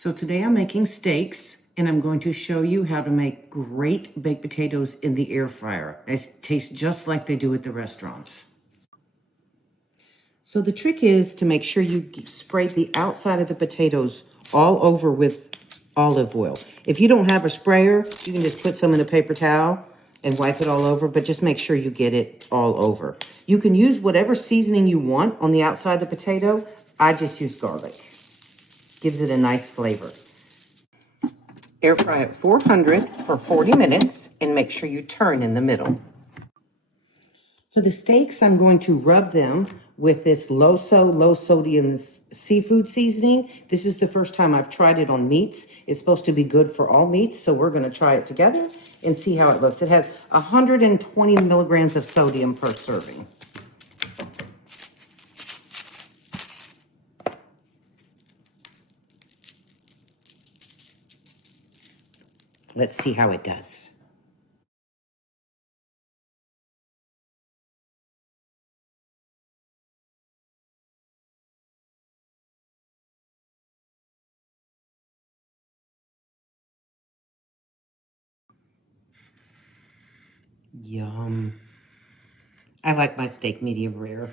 So today I'm making steaks, and I'm going to show you how to make great baked potatoes in the air fryer. They taste just like they do at the restaurants. So the trick is to make sure you spray the outside of the potatoes all over with olive oil. If you don't have a sprayer, you can just put some in a paper towel and wipe it all over, but just make sure you get it all over. You can use whatever seasoning you want on the outside of the potato. I just use garlic. Gives it a nice flavor. Air fry at 400 for 40 minutes and make sure you turn in the middle. For the steaks, I'm going to rub them with this Loso low sodium seafood seasoning. This is the first time I've tried it on meats. It's supposed to be good for all meats, so we're going to try it together and see how it looks. It has 120 milligrams of sodium per serving. Let's see how it does. Yum. I like my steak medium rare.